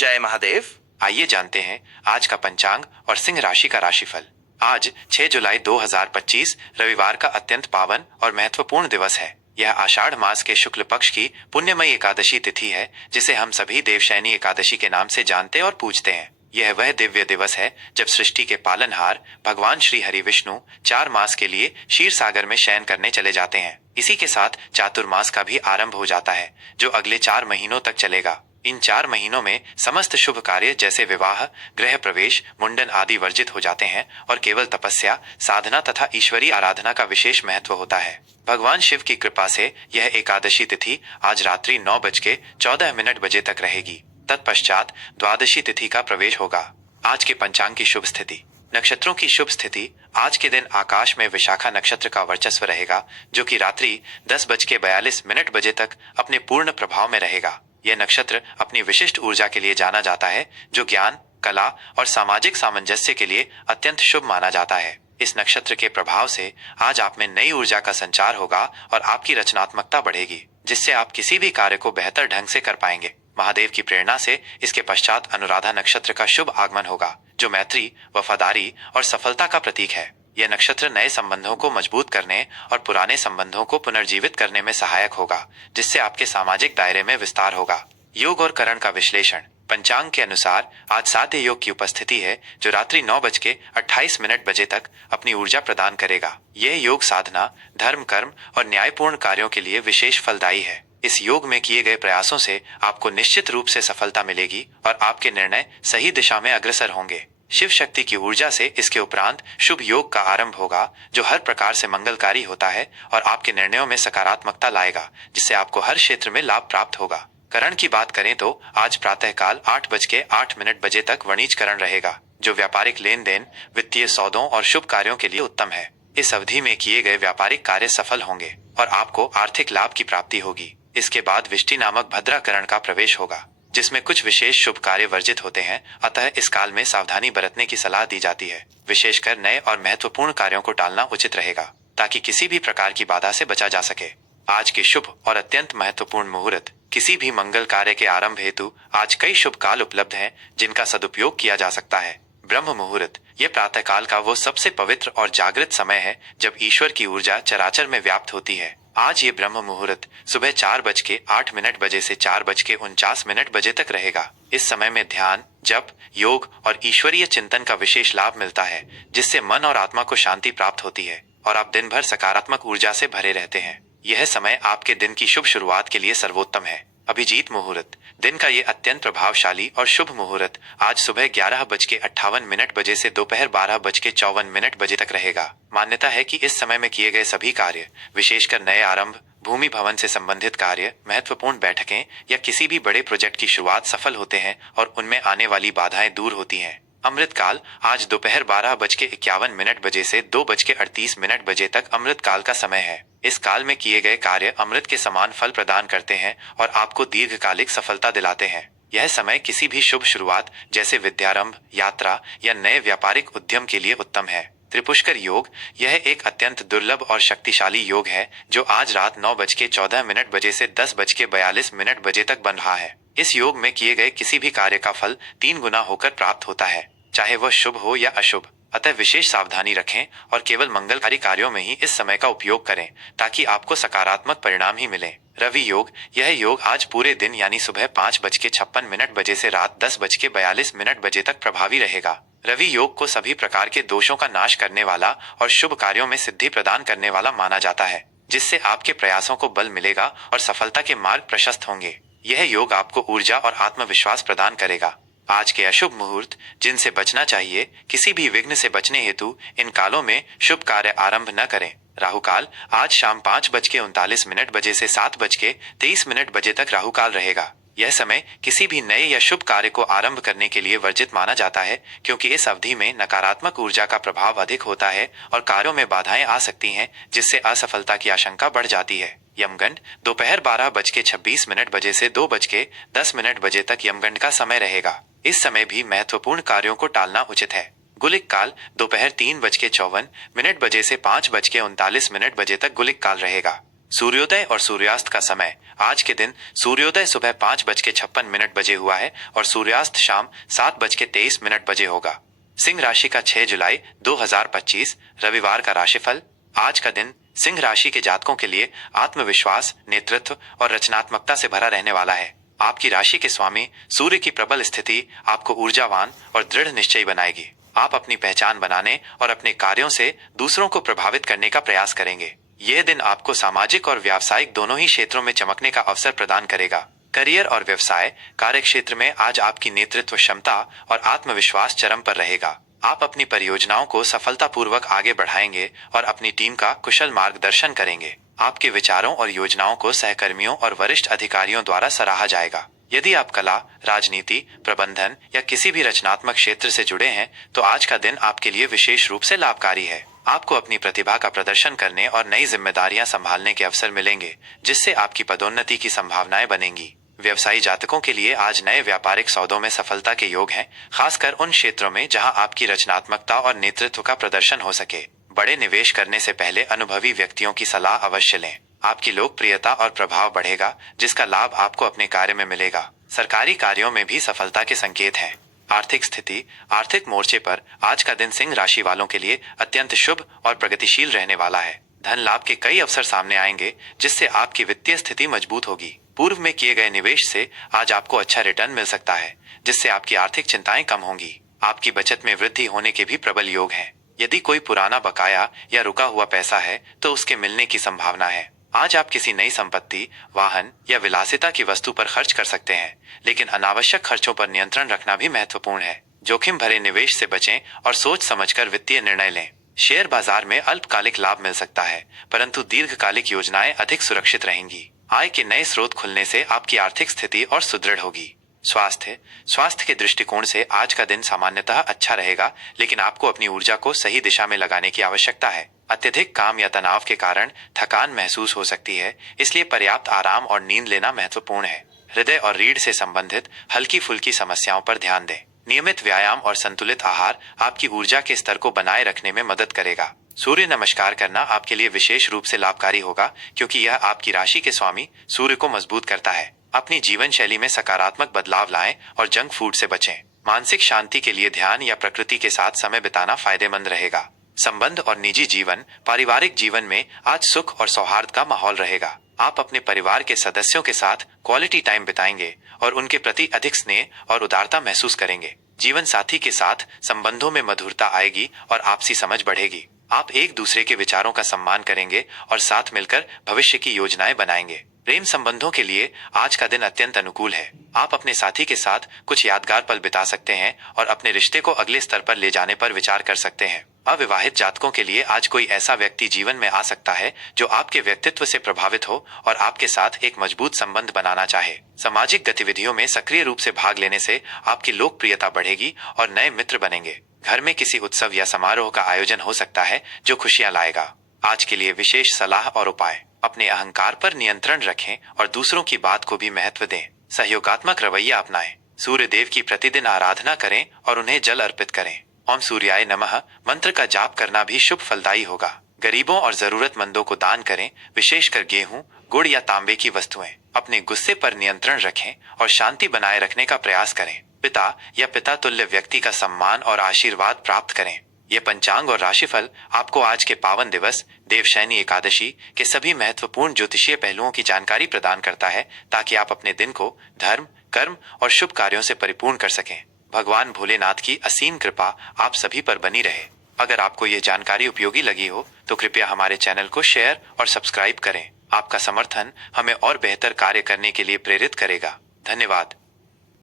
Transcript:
जय महादेव। आइए जानते हैं आज का पंचांग और सिंह राशि का राशिफल। आज 6 जुलाई 2025 रविवार का अत्यंत पावन और महत्वपूर्ण दिवस है। यह आषाढ़ मास के शुक्ल पक्ष की पुण्यमयी एकादशी तिथि है, जिसे हम सभी देवशयनी एकादशी के नाम से जानते और पूजते हैं। यह वह दिव्य दिवस है जब सृष्टि के पालनहार भगवान श्री हरि विष्णु 4 मास के लिए क्षीर सागर में शयन करने चले जाते हैं। इसी के साथ चातुर्मास का भी आरंभ हो जाता है, जो अगले 4 महीनों तक चलेगा। इन 4 महीनों में समस्त शुभ कार्य जैसे विवाह, गृह प्रवेश, मुंडन आदि वर्जित हो जाते हैं और केवल तपस्या, साधना तथा ईश्वरीय आराधना का विशेष महत्व होता है। भगवान शिव की कृपा से यह एकादशी तिथि आज रात्रि 9:14 तक रहेगी। तत्पश्चात द्वादशी तिथि का प्रवेश होगा। आज के पंचांग की शुभ स्थिति। नक्षत्रों की शुभ स्थिति। आज के दिन आकाश में विशाखा नक्षत्र का वर्चस्व रहेगा, जो कि रात्रि 10:42 तक अपने पूर्ण प्रभाव में रहेगा। यह नक्षत्र अपनी विशिष्ट ऊर्जा के लिए जाना जाता है, जो ज्ञान, कला और सामाजिक सामंजस्य के लिए अत्यंत शुभ माना जाता है। इस नक्षत्र के प्रभाव से आज आप में नई ऊर्जा का संचार होगा और आपकी रचनात्मकता बढ़ेगी, जिससे आप किसी भी कार्य को बेहतर ढंग से कर पाएंगे। महादेव की प्रेरणा से इसके पश्चात अनुराधा नक्षत्र का शुभ आगमन होगा, जो मैत्री, वफादारी और सफलता का प्रतीक है। यह नक्षत्र नए संबंधों को मजबूत करने और पुराने संबंधों को पुनर्जीवित करने में सहायक होगा, जिससे आपके सामाजिक दायरे में विस्तार होगा। योग और करण का विश्लेषण। पंचांग के अनुसार आज साध्य योग की उपस्थिति है, जो रात्रि 9:28 तक अपनी ऊर्जा प्रदान करेगा। यह योग साधना, धर्म, कर्म और न्यायपूर्ण कार्यों के लिए विशेष फलदायी है। इस योग में किए गए प्रयासों से आपको निश्चित रूप से सफलता मिलेगी और आपके निर्णय सही दिशा में अग्रसर होंगे। शिव शक्ति की ऊर्जा से इसके उपरांत शुभ योग का आरंभ होगा, जो हर प्रकार से मंगलकारी होता है और आपके निर्णयों में सकारात्मकता लाएगा, जिससे आपको हर क्षेत्र में लाभ प्राप्त होगा। करण की बात करें तो आज प्रातःकाल 8:08 तक वणिज करण रहेगा, जो व्यापारिक लेन देन, वित्तीय सौदों और शुभ कार्यों के लिए उत्तम है। इस अवधि में किए गए व्यापारिक कार्य सफल होंगे और आपको आर्थिक लाभ की प्राप्ति होगी। इसके बाद विष्टि नामक भद्राकरण का प्रवेश होगा, जिसमें कुछ विशेष शुभ कार्य वर्जित होते हैं, अतः इस काल में सावधानी बरतने की सलाह दी जाती है। विशेषकर नए और महत्वपूर्ण कार्यों को टालना उचित रहेगा, ताकि किसी भी प्रकार की बाधा से बचा जा सके। आज के शुभ और अत्यंत महत्वपूर्ण मुहूर्त। किसी भी मंगल कार्य के आरंभ हेतु आज कई शुभ काल उपलब्ध हैं, जिनका सदुपयोग किया जा सकता है। ब्रह्म मुहूर्त। यह प्रातःकाल का वो सबसे पवित्र और जागृत समय है, जब ईश्वर की ऊर्जा चराचर में व्याप्त होती है। आज ये ब्रह्म मुहूर्त सुबह 4:08 से 4:49 तक रहेगा। इस समय में ध्यान, जप, योग और ईश्वरीय चिंतन का विशेष लाभ मिलता है, जिससे मन और आत्मा को शांति प्राप्त होती है और आप दिन भर सकारात्मक ऊर्जा से भरे रहते हैं। यह समय आपके दिन की शुभ शुरुआत के लिए सर्वोत्तम है। अभिजीत मुहूर्त। दिन का ये अत्यंत प्रभावशाली और शुभ मुहूर्त आज सुबह 11:58 से दोपहर 12:54 तक रहेगा। मान्यता है कि इस समय में किए गए सभी कार्य, विशेषकर नए आरंभ, भूमि भवन से संबंधित कार्य, महत्वपूर्ण बैठकें या किसी भी बड़े प्रोजेक्ट की शुरुआत सफल होते हैं और उनमें आने वाली बाधाएं दूर होती हैं। अमृत काल। आज दोपहर 12:51 से 2:38 तक अमृत काल का समय है। इस काल में किए गए कार्य अमृत के समान फल प्रदान करते हैं और आपको दीर्घकालिक सफलता दिलाते हैं। यह समय किसी भी शुभ शुरुआत जैसे विद्यारंभ, यात्रा या नए व्यापारिक उद्यम के लिए उत्तम है। त्रिपुष्कर योग। यह एक अत्यंत दुर्लभ और शक्तिशाली योग है, जो आज रात 9:14 से 10:42 तक बन रहा है। इस योग में किए गए किसी भी कार्य का फल 3 गुना होकर प्राप्त होता है, चाहे वह शुभ हो या अशुभ। अतः विशेष सावधानी रखें और केवल मंगलकारी कार्यों में ही इस समय का उपयोग करें, ताकि आपको सकारात्मक परिणाम ही मिले। रवि योग। यह योग आज पूरे दिन यानी सुबह 5:56 से रात 10:42 तक प्रभावी रहेगा। रवि योग को सभी प्रकार के दोषों का नाश करने वाला और शुभ कार्यों में सिद्धि प्रदान करने वाला माना जाता है, जिससे आपके प्रयासों को बल मिलेगा और सफलता के मार्ग प्रशस्त होंगे। यह योग आपको ऊर्जा और आत्मविश्वास प्रदान करेगा। आज के अशुभ मुहूर्त जिनसे बचना चाहिए। किसी भी विघ्न से बचने हेतु इन कालों में शुभ कार्य आरंभ न करें। राहुकाल। आज शाम 5:39 से 7:23 तक राहुकाल रहेगा। यह समय किसी भी नए या शुभ कार्य को आरंभ करने के लिए वर्जित माना जाता है, क्योंकि इस अवधि में नकारात्मक ऊर्जा का प्रभाव अधिक होता है और कार्यों में बाधाएं आ सकती हैं, जिससे असफलता की आशंका बढ़ जाती है। यमगंड। दोपहर 12:26 से 2:10 तक यमगंड का समय रहेगा। इस समय भी महत्वपूर्ण कार्यों को टालना उचित है। गुलिक काल। दोपहर 3:54 से 5:39 तक गुलिक काल रहेगा। सूर्योदय और सूर्यास्त का समय। आज के दिन सूर्योदय सुबह 5:56 बजे हुआ है और सूर्यास्त शाम 7:23 बजे होगा। सिंह राशि का 6 जुलाई 2025 रविवार का राशिफल। आज का दिन सिंह राशि के जातकों के लिए आत्मविश्वास, नेतृत्व और रचनात्मकता से भरा रहने वाला है। आपकी राशि के स्वामी सूर्य की प्रबल स्थिति आपको ऊर्जावान और दृढ़ निश्चयी बनाएगी। आप अपनी पहचान बनाने और अपने कार्यों से दूसरों को प्रभावित करने का प्रयास करेंगे। यह दिन आपको सामाजिक और व्यावसायिक दोनों ही क्षेत्रों में चमकने का अवसर प्रदान करेगा। करियर और व्यवसाय। कार्य क्षेत्र में आज आपकी नेतृत्व क्षमता और आत्मविश्वास चरम पर रहेगा। आप अपनी परियोजनाओं को सफलतापूर्वक आगे बढ़ाएंगे और अपनी टीम का कुशल मार्गदर्शन करेंगे। आपके विचारों और योजनाओं को सहकर्मियों और वरिष्ठ अधिकारियों द्वारा सराहा जाएगा। यदि आप कला, राजनीति, प्रबंधन या किसी भी रचनात्मक क्षेत्र से जुड़े हैं तो आज का दिन आपके लिए विशेष रूप से लाभकारी है। आपको अपनी प्रतिभा का प्रदर्शन करने और नई जिम्मेदारियां संभालने के अवसर मिलेंगे, जिससे आपकी पदोन्नति की संभावनाएं बनेंगी। व्यवसायी जातकों के लिए आज नए व्यापारिक सौदों में सफलता के योग हैं, खासकर उन क्षेत्रों में जहां आपकी रचनात्मकता और नेतृत्व का प्रदर्शन हो सके। बड़े निवेश करने से पहले अनुभवी व्यक्तियों की सलाह अवश्य लें। आपकी लोकप्रियता और प्रभाव बढ़ेगा, जिसका लाभ आपको अपने कार्य में मिलेगा। सरकारी कार्यों में भी सफलता के संकेत हैं। आर्थिक स्थिति। आर्थिक मोर्चे पर आज का दिन सिंह राशि वालों के लिए अत्यंत शुभ और प्रगतिशील रहने वाला है। धन लाभ के कई अवसर सामने आएंगे, जिससे आपकी वित्तीय स्थिति मजबूत होगी। पूर्व में किए गए निवेश से आज आपको अच्छा रिटर्न मिल सकता है, जिससे आपकी आर्थिक चिंताएं कम होंगी। आपकी बचत में वृद्धि होने के भी प्रबल योग हैं। यदि कोई पुराना बकाया या रुका हुआ पैसा है तो उसके मिलने की संभावना है। आज आप किसी नई संपत्ति, वाहन या विलासिता की वस्तु पर खर्च कर सकते हैं, लेकिन अनावश्यक खर्चों पर नियंत्रण रखना भी महत्वपूर्ण है। जोखिम भरे निवेश से बचें और सोच समझकर वित्तीय निर्णय लें। शेयर बाजार में अल्पकालिक लाभ मिल सकता है, परंतु दीर्घकालिक योजनाएं अधिक सुरक्षित रहेंगी। आय के नए स्रोत खुलने से आपकी आर्थिक स्थिति और सुदृढ़ होगी। स्वास्थ्य। स्वास्थ्य के दृष्टिकोण से आज का दिन सामान्यतः अच्छा रहेगा, लेकिन आपको अपनी ऊर्जा को सही दिशा में लगाने की आवश्यकता है। अत्यधिक काम या तनाव के कारण थकान महसूस हो सकती है, इसलिए पर्याप्त आराम और नींद लेना महत्वपूर्ण है। हृदय और रीढ़ से संबंधित हल्की फुल्की समस्याओं पर ध्यान दें। नियमित व्यायाम और संतुलित आहार आपकी ऊर्जा के स्तर को बनाए रखने में मदद करेगा। सूर्य नमस्कार करना आपके लिए विशेष रूप से लाभकारी होगा, क्योंकि यह आपकी राशि के स्वामी सूर्य को मजबूत करता है। अपनी जीवन शैली में सकारात्मक बदलाव लाएं और जंक फूड से बचें। मानसिक शांति के लिए ध्यान या प्रकृति के साथ समय बिताना फायदेमंद रहेगा। संबंध और निजी जीवन। पारिवारिक जीवन में आज सुख और सौहार्द का माहौल रहेगा। आप अपने परिवार के सदस्यों के साथ क्वालिटी टाइम बिताएंगे और उनके प्रति अधिक स्नेह और उदारता महसूस करेंगे। जीवन साथी के साथ संबंधों में मधुरता आएगी और आपसी समझ बढ़ेगी। आप एक दूसरे के विचारों का सम्मान करेंगे और साथ मिलकर भविष्य की योजनाएं बनाएंगे। प्रेम संबंधों के लिए आज का दिन अत्यंत अनुकूल है। आप अपने साथी के साथ कुछ यादगार पल बिता सकते हैं और अपने रिश्ते को अगले स्तर पर ले जाने पर विचार कर सकते हैं। अविवाहित जातकों के लिए आज कोई ऐसा व्यक्ति जीवन में आ सकता है जो आपके व्यक्तित्व से प्रभावित हो और आपके साथ एक मजबूत संबंध बनाना चाहे। सामाजिक गतिविधियों में सक्रिय रूप से भाग लेने से आपकी लोकप्रियता बढ़ेगी और नए मित्र बनेंगे। घर में किसी उत्सव या समारोह का आयोजन हो सकता है जो खुशियां लाएगा। आज के लिए विशेष सलाह और उपाय। अपने अहंकार पर नियंत्रण रखें और दूसरों की बात को भी महत्व दें। सहयोगात्मक रवैया अपनाएं। सूर्य देव की प्रतिदिन आराधना करें और उन्हें जल अर्पित करें। ओम सूर्याय नमः मंत्र का जाप करना भी शुभ फलदायी होगा। गरीबों और जरूरतमंदों को दान करें, विशेषकर गेहूं, गुड़ या तांबे की वस्तुएं। अपने गुस्से पर नियंत्रण रखें और शांति बनाए रखने का प्रयास करें। पिता या पिता तुल्य व्यक्ति का सम्मान और आशीर्वाद प्राप्त करें। यह पंचांग और राशिफल आपको आज के पावन दिवस देवशयनी एकादशी के सभी महत्वपूर्ण ज्योतिषीय पहलुओं की जानकारी प्रदान करता है, ताकि आप अपने दिन को धर्म, कर्म और शुभ कार्यों से परिपूर्ण कर सकें। भगवान भोलेनाथ की असीम कृपा आप सभी पर बनी रहे। अगर आपको ये जानकारी उपयोगी लगी हो तो कृपया हमारे चैनल को शेयर और सब्सक्राइब करें। आपका समर्थन हमें और बेहतर कार्य करने के लिए प्रेरित करेगा। धन्यवाद।